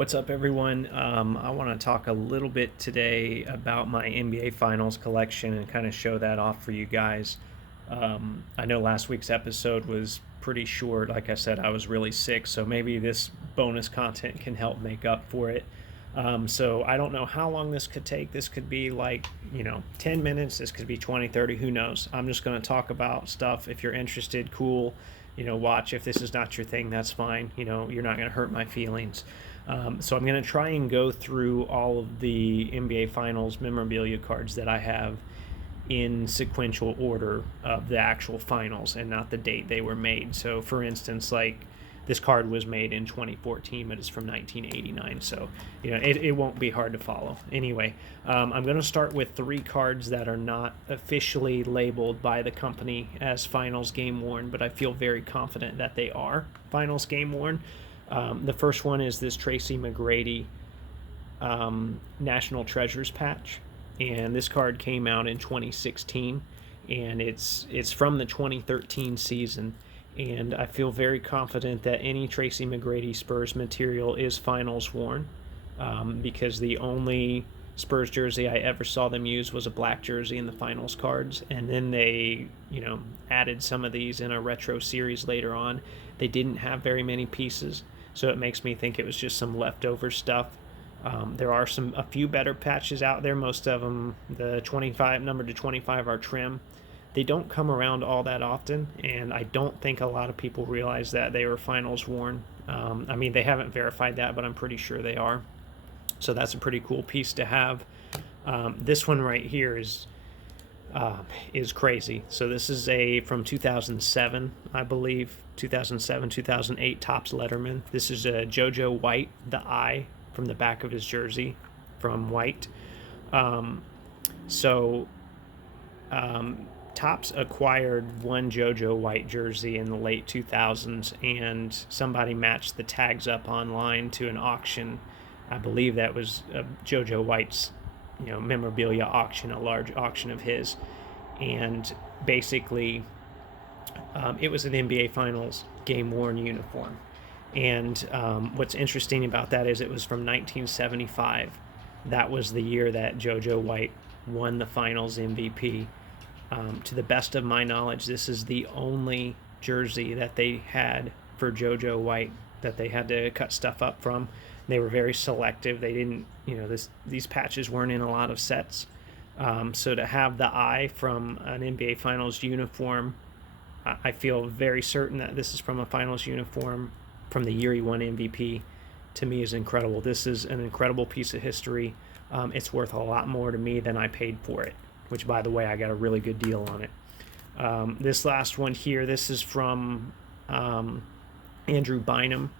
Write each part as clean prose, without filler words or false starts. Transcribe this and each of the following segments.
What's up, everyone? I want to talk a little bit today about my NBA Finals collection and kind of show that off for you guys. I know last week's episode was pretty short. Like I said, I was really sick, so maybe this bonus content can help make up for it. So I don't know how long this could take. This could be like, 10 minutes. This could be 20, 30, who knows? I'm just going to talk about stuff. If you're interested, cool. Watch. If this is not your thing, that's fine. You're not going to hurt my feelings. So I'm going to try and go through all of the NBA Finals memorabilia cards that I have in sequential order of the actual finals and not the date they were made. So, for instance, like this card was made in 2014, but it's from 1989. So, it won't be hard to follow. Anyway, I'm going to start with three cards that are not officially labeled by the company as Finals Game Worn, but I feel very confident that they are Finals Game Worn. The first one is this Tracy McGrady National Treasures patch, and this card came out in 2016, and it's from the 2013 season, and I feel very confident that any Tracy McGrady Spurs material is finals worn, because the only Spurs jersey I ever saw them use was a black jersey in the finals cards, and then they added some of these in a retro series later on. They didn't have very many pieces, so it makes me think it was just some leftover stuff. There are a few better patches out there. Most of them, the 25 number to 25, are trim. They don't come around all that often, and I don't think a lot of people realize that they were finals worn. They haven't verified that, but I'm pretty sure they are. So that's a pretty cool piece to have. This one right here is crazy. So this is from 2007, I believe, 2007, 2008 Topps Letterman. This is a JoJo White, the eye from the back of his jersey from White. Topps acquired one JoJo White jersey in the late 2000s, and somebody matched the tags up online to an auction. I believe that was JoJo White's memorabilia auction, a large auction of his, and basically it was an NBA Finals game worn uniform. And what's interesting about that is it was from 1975. That was the year that JoJo White won the Finals MVP. To the best of my knowledge, this is the only jersey that they had for JoJo White that they had to cut stuff up from. They were very selective. They didn't, these patches weren't in a lot of sets. So to have the eye from an NBA Finals uniform, I feel very certain that this is from a Finals uniform from the year he won MVP, to me is incredible. This is an incredible piece of history. It's worth a lot more to me than I paid for it, which, by the way, I got a really good deal on it. This last one here, this is from Andrew Bynum.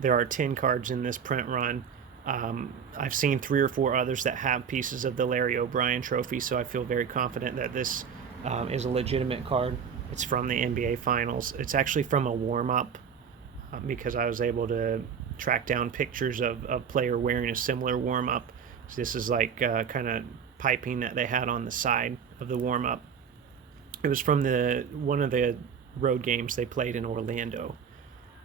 There are 10 cards in this print run. I've seen 3 or 4 others that have pieces of the Larry O'Brien trophy, so I feel very confident that this is a legitimate card. It's from the NBA Finals. It's actually from a warm-up, because I was able to track down pictures of a player wearing a similar warm-up. So this is like kind of piping that they had on the side of the warm-up. It was from one of the road games they played in Orlando.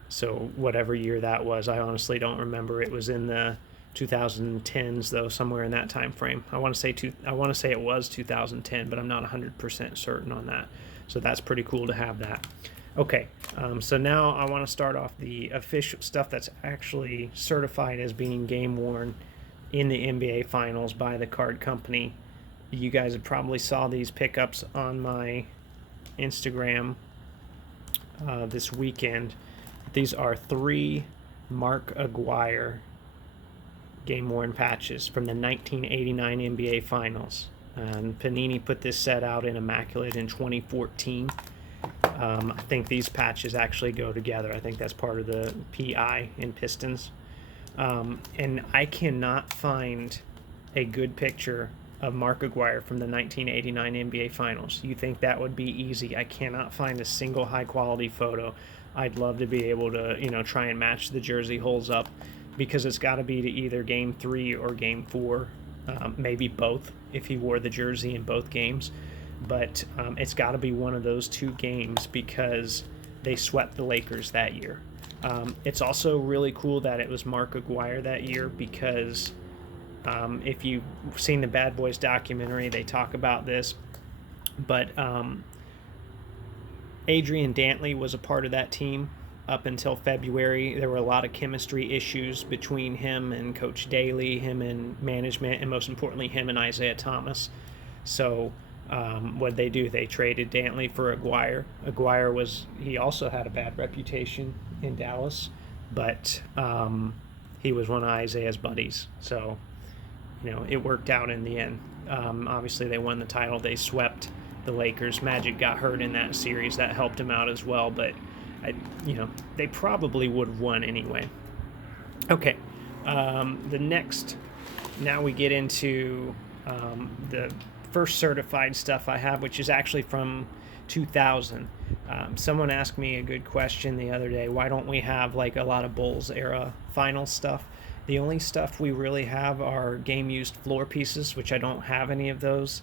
So whatever year that was, I honestly don't remember. It was in the 2010s, though, somewhere in that time frame. I want to say it was 2010, but I'm not 100% certain on that. So that's pretty cool to have that. Okay, so now I want to start off the official stuff that's actually certified as being game worn in the NBA Finals by the card company. You guys have probably saw these pickups on my Instagram this weekend. These are 3 Mark Aguirre game worn patches from the 1989 NBA Finals. And Panini put this set out in Immaculate in 2014. I think these patches actually go together. I think that's part of the PI in Pistons. And I cannot find a good picture of Mark Aguirre from the 1989 NBA Finals. You think that would be easy? I cannot find a single high-quality photo. I'd love to be able to, try and match the jersey holds up, because it's got to be to either Game 3 or Game 4, maybe both, if he wore the jersey in both games. But it's got to be one of those 2 games, because they swept the Lakers that year. It's also really cool that it was Mark Aguirre that year because if you've seen the Bad Boys documentary, they talk about this. But Adrian Dantley was a part of that team up until February. There were a lot of chemistry issues between him and Coach Daly, him and management, and most importantly, him and Isaiah Thomas. So what they do, they traded Dantley for Aguirre. He also had a bad reputation in Dallas, but he was one of Isaiah's buddies. So, it worked out in the end. Obviously, they won the title. They swept the Lakers. Magic got hurt in that series. That helped him out as well, but they probably would have won anyway. Okay, now we get into the first certified stuff I have, which is actually from 2000. Someone asked me a good question the other day. Why don't we have like a lot of Bulls era final stuff? The only stuff we really have are game used floor pieces, which I don't have any of those.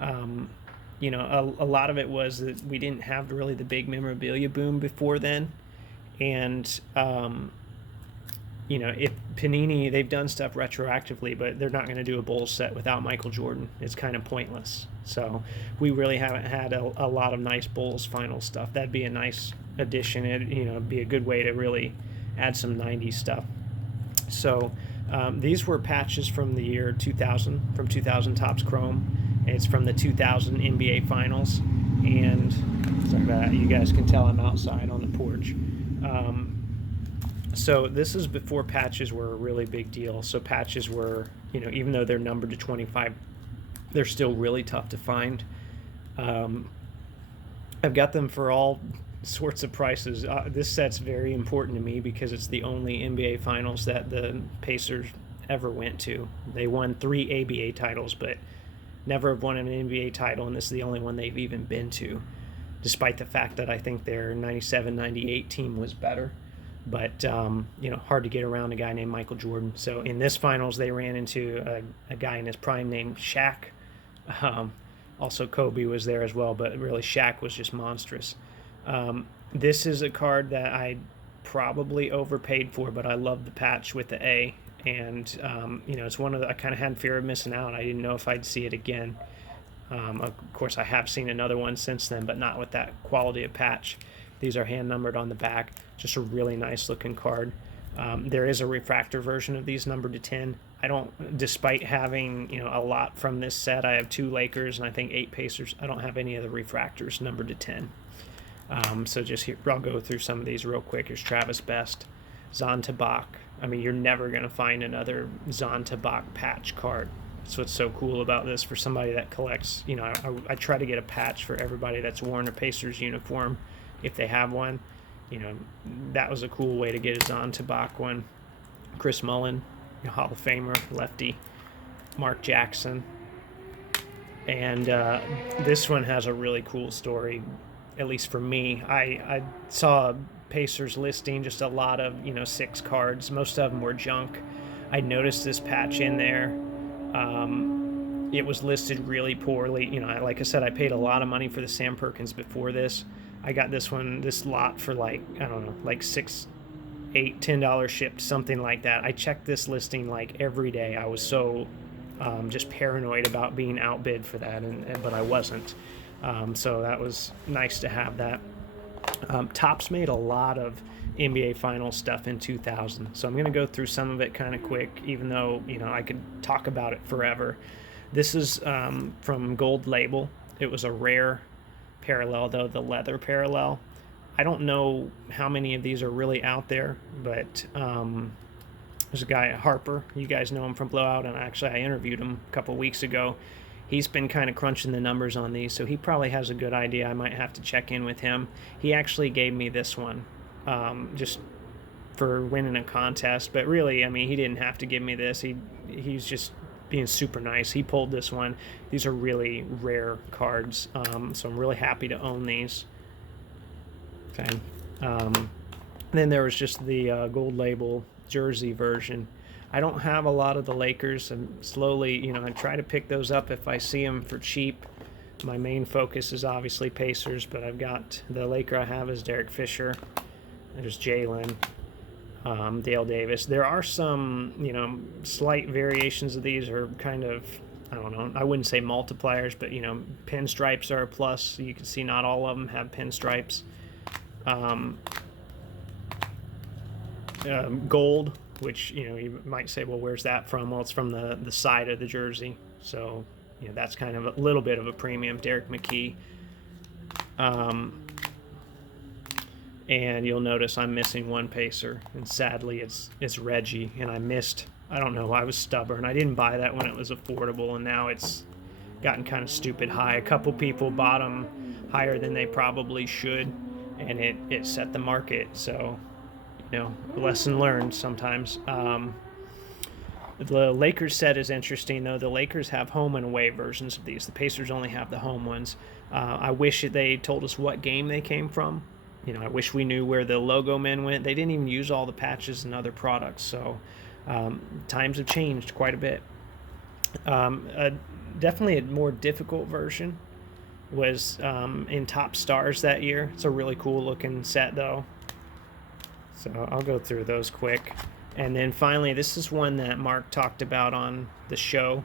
A lot of it was that we didn't have really the big memorabilia boom before then. And, if Panini, they've done stuff retroactively, but they're not going to do a Bulls set without Michael Jordan. It's kind of pointless. So we really haven't had a lot of nice Bulls final stuff. That'd be a nice addition. It'd be a good way to really add some 90s stuff. So these were patches from the year 2000, from 2000 Topps Chrome. It's from the 2000 NBA Finals, and sorry about that. You guys can tell I'm outside on the porch. So this is before patches were a really big deal. So patches were, even though they're numbered to 25, they're still really tough to find. I've got them for all sorts of prices. This set's very important to me because it's the only NBA Finals that the Pacers ever went to. They won 3 ABA titles, but never have won an NBA title, and this is the only one they've even been to, despite the fact that I think their 97-98 team was better. But, hard to get around a guy named Michael Jordan. So in this finals, they ran into a guy in his prime named Shaq. Also, Kobe was there as well, but really Shaq was just monstrous. This is a card that I probably overpaid for, but I love the patch with the A. And, it's one of I kind of had fear of missing out. I didn't know if I'd see it again. Of course, I have seen another one since then, but not with that quality of patch. These are hand numbered on the back. Just a really nice looking card. There is a refractor version of these numbered to 10. Despite having, a lot from this set, I have 2 Lakers and I think 8 Pacers. I don't have any of the refractors numbered to 10. So just here, I'll go through some of these real quick. Here's Travis Best, Zon Tabak. I mean, you're never going to find another Zon Tabak patch card. That's what's so cool about this for somebody that collects. I try to get a patch for everybody that's worn a Pacers uniform if they have one. That was a cool way to get a Zon Tabak one. Chris Mullin, Hall of Famer, lefty. Mark Jackson. And this one has a really cool story, at least for me. I saw a Pacers listing, just a lot of, 6 cards. Most of them were junk. I noticed this patch in there. It was listed really poorly. Like I said, I paid a lot of money for the Sam Perkins before this. I got this lot for like $6, $8, $10 shipped, something like that. I checked this listing like every day. I was so just paranoid about being outbid for that, but I wasn't. So that was nice to have that. Topps made a lot of NBA Finals stuff in 2000, so I'm going to go through some of it kind of quick, even though I could talk about it forever. This is from Gold Label. It was a rare parallel, though, the leather parallel. I don't know how many of these are really out there, but there's a guy, Harper. You guys know him from Blowout, and actually I interviewed him a couple weeks ago. He's been kind of crunching the numbers on these, so he probably has a good idea. I might have to check in with him. He actually gave me this one just for winning a contest, but really, he didn't have to give me this. He's just being super nice. He pulled this one. These are really rare cards, so I'm really happy to own these. Okay. Then there was just the Gold Label jersey version. I don't have a lot of the Lakers. I'm slowly, I try to pick those up if I see them for cheap. My main focus is obviously Pacers, but I've got the Laker I have is Derek Fisher. There's Jalen. Dale Davis. There are some, slight variations of these, or kind of, I don't know, I wouldn't say multipliers, but, pinstripes are a plus. You can see not all of them have pinstripes. Gold, which, you might say, well, where's that from? Well, it's from the side of the jersey. So, that's kind of a little bit of a premium. Derek McKee. And you'll notice I'm missing one Pacer, and sadly it's Reggie, and I don't know, I was stubborn. I didn't buy that when it was affordable, and now it's gotten kind of stupid high. A couple people bought them higher than they probably should, and it set the market. So, lesson learned sometimes. The Lakers set is interesting, though. The Lakers have home and away versions of these. The Pacers only have the home ones. I wish they told us what game they came from. I wish we knew where the logo men went. They didn't even use all the patches and other products. So times have changed quite a bit. Definitely a more difficult version was in Top Stars that year. It's a really cool looking set, though. So I'll go through those quick. And then finally, this is one that Mark talked about on the show,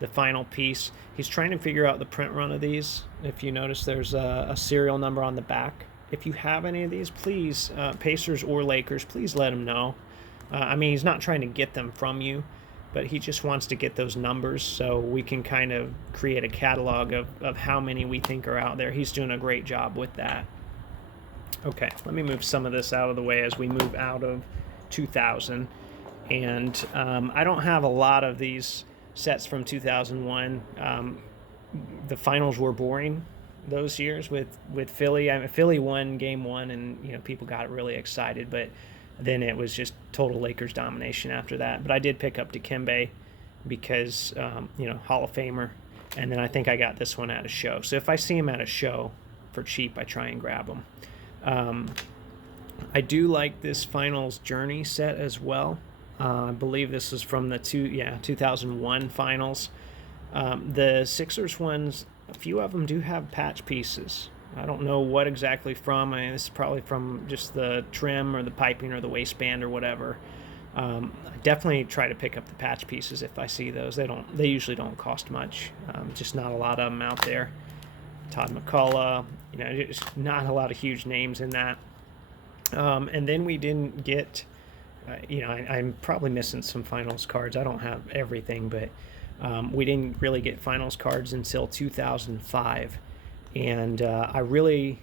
the final piece. He's trying to figure out the print run of these. If you notice, there's a serial number on the back. If you have any of these, please, Pacers or Lakers, please let him know. He's not trying to get them from you, but he just wants to get those numbers so we can kind of create a catalog of how many we think are out there. He's doing a great job with that. Okay, let me move some of this out of the way as we move out of 2000. And I don't have a lot of these sets from 2001. The finals were boring those years with Philly. Philly won game one, and people got really excited, but then it was just total Lakers domination after that. But I did pick up Dikembe because Hall of Famer, and then I think I got this one at a show. So if I see him at a show for cheap, I try and grab him. I do like this finals journey set as well. I believe this is from the 2001 finals. The Sixers ones, a few of them do have patch pieces. I don't know what exactly from. This is probably from just the trim or the piping or the waistband or whatever. I definitely try to pick up the patch pieces if I see those. They usually don't cost much. Just not a lot of them out there. Todd McCullough, just not a lot of huge names in that. And then we didn't get, I'm probably missing some finals cards. I don't have everything, but we didn't really get finals cards until 2005. And I really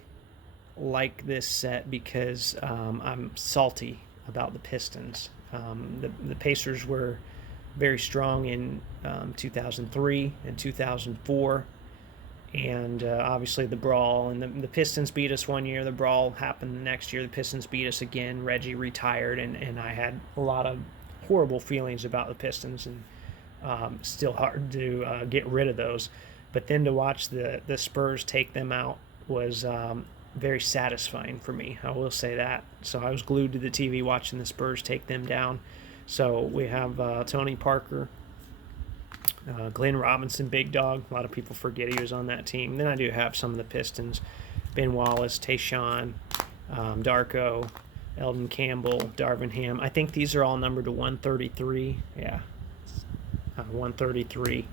like this set because I'm salty about the Pistons. The Pacers were very strong in 2003 and 2004. And obviously the brawl, and the Pistons beat us one year. The brawl happened the next year. The Pistons beat us again. Reggie retired, and I had a lot of horrible feelings about the Pistons, and still hard to get rid of those. But then to watch the Spurs take them out was very satisfying for me. I will say that. So I was glued to the TV watching the Spurs take them down. So we have Tony Parker, Glenn Robinson, big dog. A lot of people forget he was on that team. Then I do have some of the Pistons: Ben Wallace, Tayshaun, Darko, Eldon Campbell, Darvin Ham. I think these are all numbered to 133. Yeah, 133.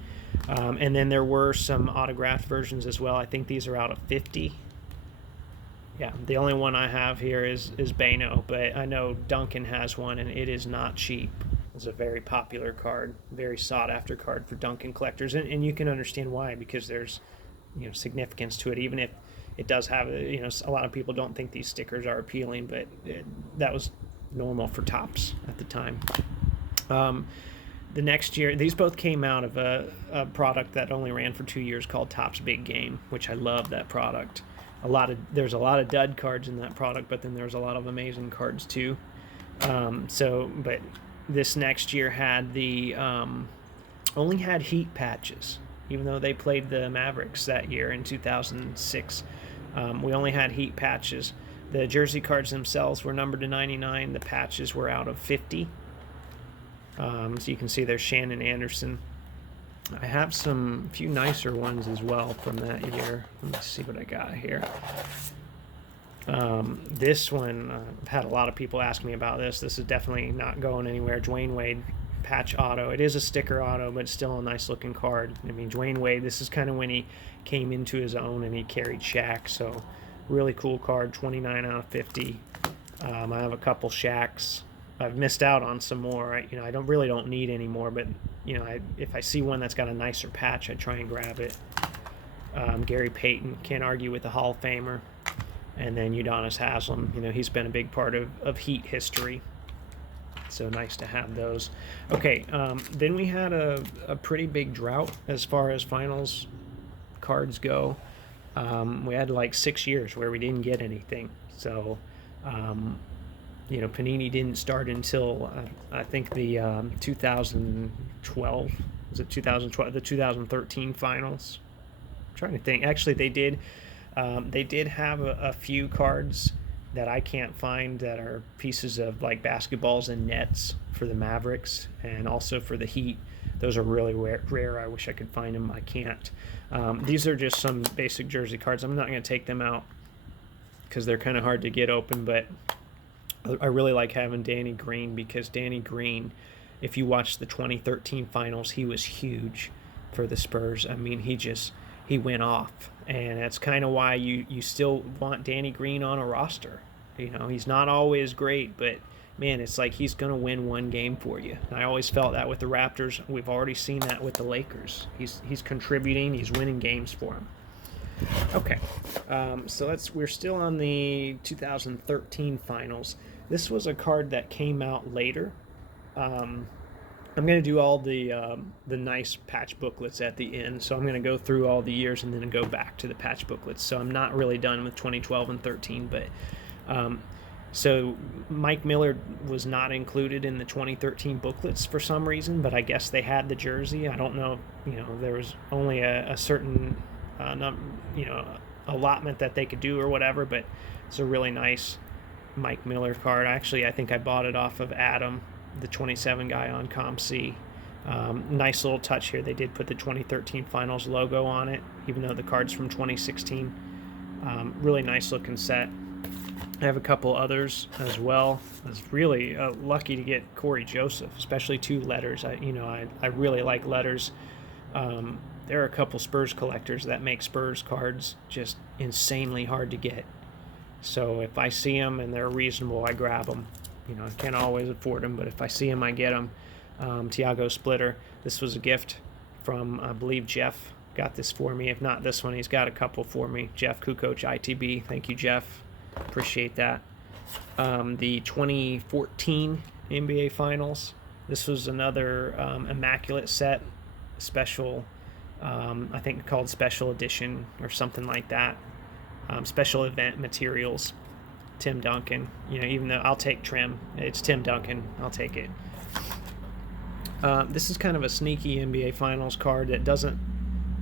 And then there were some autographed versions as well. I think these are out of 50. Yeah, the only one I have here is Bano, but I know Duncan has one, and it is not cheap. It's a very popular card, very sought-after card for Duncan collectors, and you can understand why, because there's significance to it, even if it does have a lot of people don't think these stickers are appealing, but that was normal for Topps at the time. The next year, these both came out of a product that only ran for 2 years called Topps Big Game, which I love that product. There's a lot of dud cards in that product, but then there's a lot of amazing cards too. But this next year had only had Heat patches, even though they played the Mavericks that year in 2006. We only had Heat patches. The jersey cards themselves were numbered to 99. The patches were out of 50. So you can see there's Shannon Anderson. I have a few nicer ones as well from that year. Let me see what I got here. This one, I've had a lot of people ask me about this. This is definitely not going anywhere. Dwayne Wade patch auto. It is a sticker auto, but it's still a nice looking card. I mean, Dwayne Wade, this is kind of when he came into his own and he carried Shaq. So really cool card, 29 out of 50. I have a couple Shaqs. I've missed out on some more. I don't need any more, but if I see one that's got a nicer patch, I try and grab it. Gary Payton, can't argue with the Hall of Famer. And then Udonis Haslem, he's been a big part of Heat history. So nice to have those. Okay, then we had a pretty big drought as far as finals cards go. We had like 6 years where we didn't get anything. So, Panini didn't start until I think the 2012. Was it 2012? The 2013 finals. I'm trying to think. Actually, they did. They did have a few cards that I can't find that are pieces of like basketballs and nets for the Mavericks and also for the Heat. Those are really rare. I wish I could find them. I can't. These are just some basic jersey cards. I'm not going to take them out because they're kind of hard to get open, but I really like having Danny Green because Danny Green, if you watch the 2013 finals, he was huge for the Spurs. I mean, he went off, and that's kind of why you still want Danny Green on a roster. He's not always great, but man, it's like he's going to win one game for you. And I always felt that with the Raptors. We've already seen that with the Lakers. He's contributing. He's winning games for him. Okay, so we're still on the 2013 finals. This was a card that came out later. I'm going to do all the nice patch booklets at the end, so I'm going to go through all the years and then go back to the patch booklets. So I'm not really done with 2012 and 13, but so Mike Miller was not included in the 2013 booklets for some reason, but I guess they had the jersey. I don't know, there was only a certain allotment that they could do or whatever, but it's a really nice Mike Miller card. Actually, I think I bought it off of Adam, the 27 guy on ComC. Nice little touch here. They did put the 2013 finals logo on it, even though the card's from 2016. Really nice looking set. I have a couple others as well. I was really lucky to get Cory Joseph, especially 2 letters. I really like letters. There are a couple Spurs collectors that make Spurs cards just insanely hard to get. So if I see them and they're reasonable, I grab them. I can't always afford them, but if I see them, I get them. Tiago Splitter. This was a gift from, I believe, Jeff got this for me. If not this one, he's got a couple for me. Jeff Kukoc, ITB. Thank you, Jeff. Appreciate that. The 2014 NBA Finals. This was another immaculate set, special, I think called Special Edition or something like that. Special event materials. Tim Duncan, even though I'll take trim, it's Tim Duncan, I'll take it. This is kind of a sneaky NBA Finals card that doesn't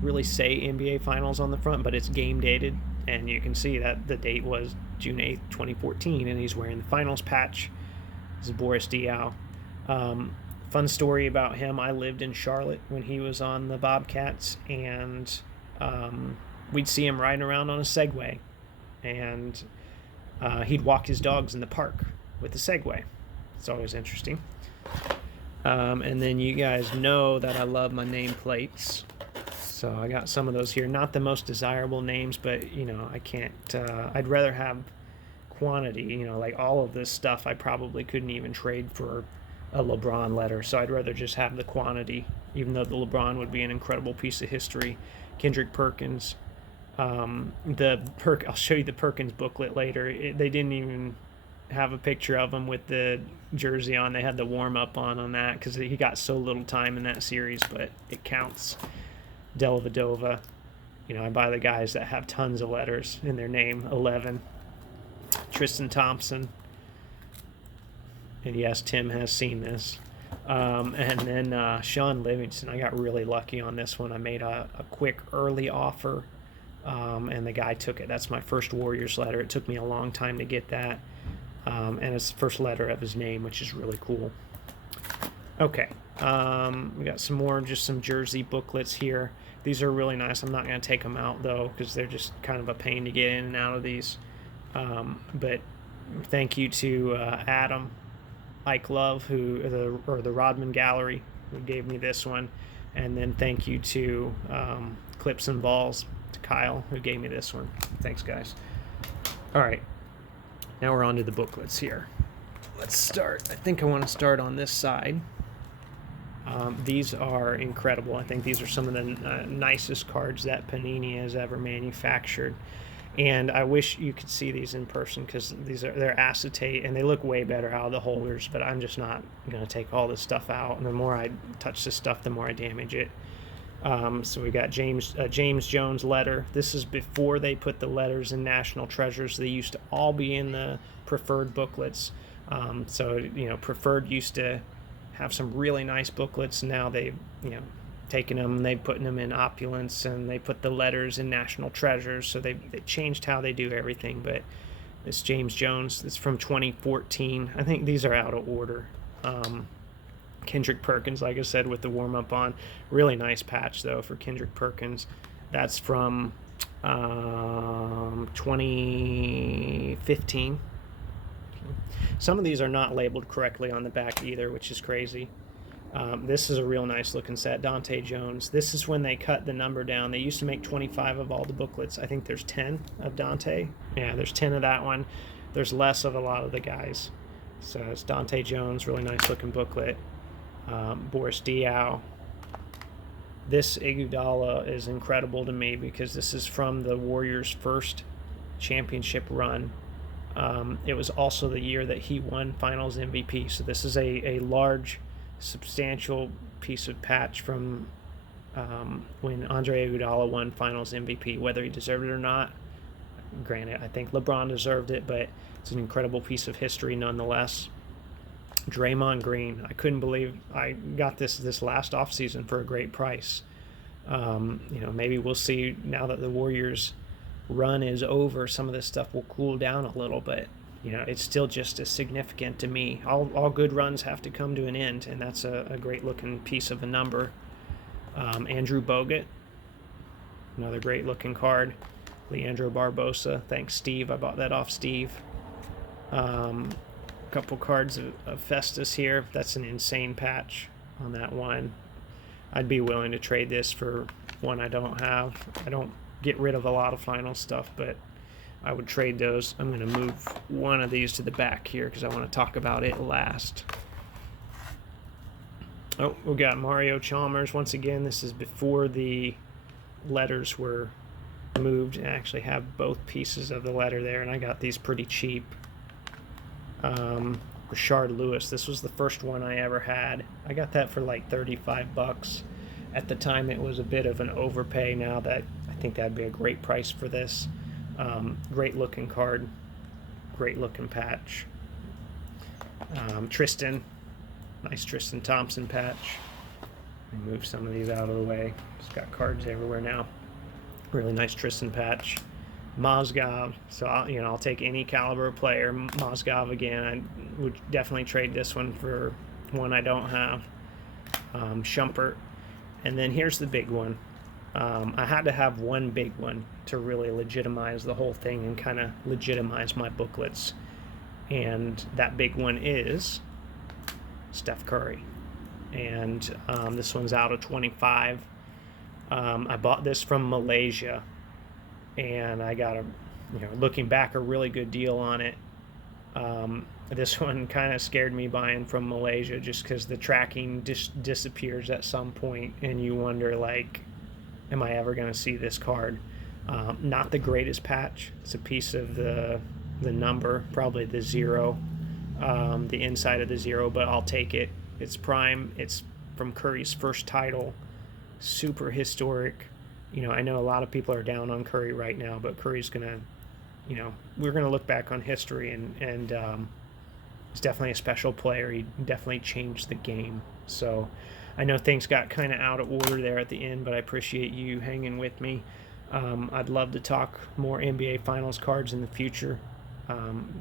really say NBA Finals on the front, but it's game dated, and you can see that the date was June 8th, 2014, and he's wearing the Finals patch. This is Boris Diaw. Fun story about him, I lived in Charlotte when he was on the Bobcats, and we'd see him riding around on a Segway, and he'd walk his dogs in the park with the Segway. It's always interesting. And then you guys know that I love my nameplates. So I got some of those here. Not the most desirable names, but, I can't... I'd rather have quantity. Like all of this stuff I probably couldn't even trade for a LeBron letter. So I'd rather just have the quantity, even though the LeBron would be an incredible piece of history. Kendrick Perkins. I'll show you the Perkins booklet later. They didn't even have a picture of him with the jersey on. They had the warm-up on that because he got so little time in that series, but it counts. Dellavedova. I buy the guys that have tons of letters in their name. 11. Tristan Thompson. And yes, Tim has seen this. And then Sean Livingston. I got really lucky on this one. I made a quick early offer. And the guy took it. That's my first Warriors letter. It took me a long time to get that. And it's the first letter of his name, which is really cool. Okay. We got some more, just some jersey booklets here. These are really nice. I'm not going to take them out, though, because they're just kind of a pain to get in and out of these. But thank you to Adam, Ike Love, or the Rodman Gallery, who gave me this one. And then thank you to Clips and Balls, to Kyle, who gave me this one. Thanks, guys. All right. Now we're on to the booklets here. Let's start. I think I want to start on this side. These are incredible. I think these are some of the nicest cards that Panini has ever manufactured. And I wish you could see these in person, because they're acetate and they look way better out of the holders, but I'm just not going to take all this stuff out. And the more I touch this stuff, the more I damage it. So we got James Jones letter. This is before they put the letters in National Treasures. They used to all be in the preferred booklets. So, preferred used to have some really nice booklets. Now they've, taken them, they've put them in opulence, and they put the letters in National Treasures. So they changed how they do everything. But this James Jones, it's from 2014. I think these are out of order. Kendrick Perkins, like I said, with the warm-up on. Really nice patch, though, for Kendrick Perkins. That's from 2015. Some of these are not labeled correctly on the back either, which is crazy. This is a real nice looking set. Dante Jones. This is when they cut the number down. They used to make 25 of all the booklets. I think there's 10 of Dante. Yeah, there's 10 of that one. There's less of a lot of the guys. So it's Dante Jones. Really nice looking booklet. Boris Diaw. This Iguodala is incredible to me, because this is from the Warriors' first championship run. It was also the year that he won Finals MVP. So this is a large, substantial piece of patch from when Andre Iguodala won Finals MVP. Whether he deserved it or not, granted, I think LeBron deserved it, but it's an incredible piece of history nonetheless. Draymond Green. I couldn't believe I got this last offseason for a great price. Maybe we'll see now that the Warriors run is over, some of this stuff will cool down a little, but it's still just as significant to me. All good runs have to come to an end, and that's a great looking piece of a number. Andrew Bogut, another great looking card. Leandro Barbosa, thanks Steve, I bought that off Steve. Couple cards of Festus here. That's an insane patch on that one. I'd be willing to trade this for one I don't have. I don't get rid of a lot of final stuff, but I would trade those. I'm going to move one of these to the back here because I want to talk about it last. Oh, we got Mario Chalmers. Once again, this is before the letters were moved. I actually have both pieces of the letter there, and I got these pretty cheap. Rashard Lewis. This was the first one I ever had. I got that for like $35. At the time, it was a bit of an overpay. Now that I think that'd be a great price for this. Great looking card. Great looking patch. Tristan. Nice Tristan Thompson patch. Move some of these out of the way. Just got cards everywhere now. Really nice Tristan patch. Mozgov. So I'll take any caliber player. Mozgov again. I would definitely trade this one for one I don't have. Shumpert. And then here's the big one. I had to have one big one to really legitimize the whole thing and kind of legitimize my booklets. And that big one is Steph Curry. And this one's out of 25. I bought this from Malaysia, and I got looking back, a really good deal on it. This one kind of scared me buying from Malaysia, just because the tracking disappears at some point, and you wonder, like, am I ever going to see this card? Not the greatest patch. It's a piece of the number, probably the 0, the inside of the 0, but I'll take it. It's prime. It's from Curry's first title. Super historic. I know a lot of people are down on Curry right now, but Curry's gonna, we're gonna look back on history, and he's definitely a special player. He definitely changed the game. So I know things got kind of out of order there at the end, but I appreciate you hanging with me. I'd love to talk more NBA Finals cards in the future.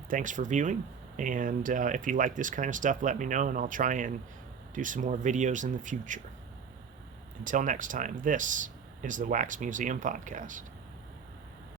Thanks for viewing, and if you like this kind of stuff, let me know, and I'll try and do some more videos in the future. Until next time, this is the Wax Museum Podcast.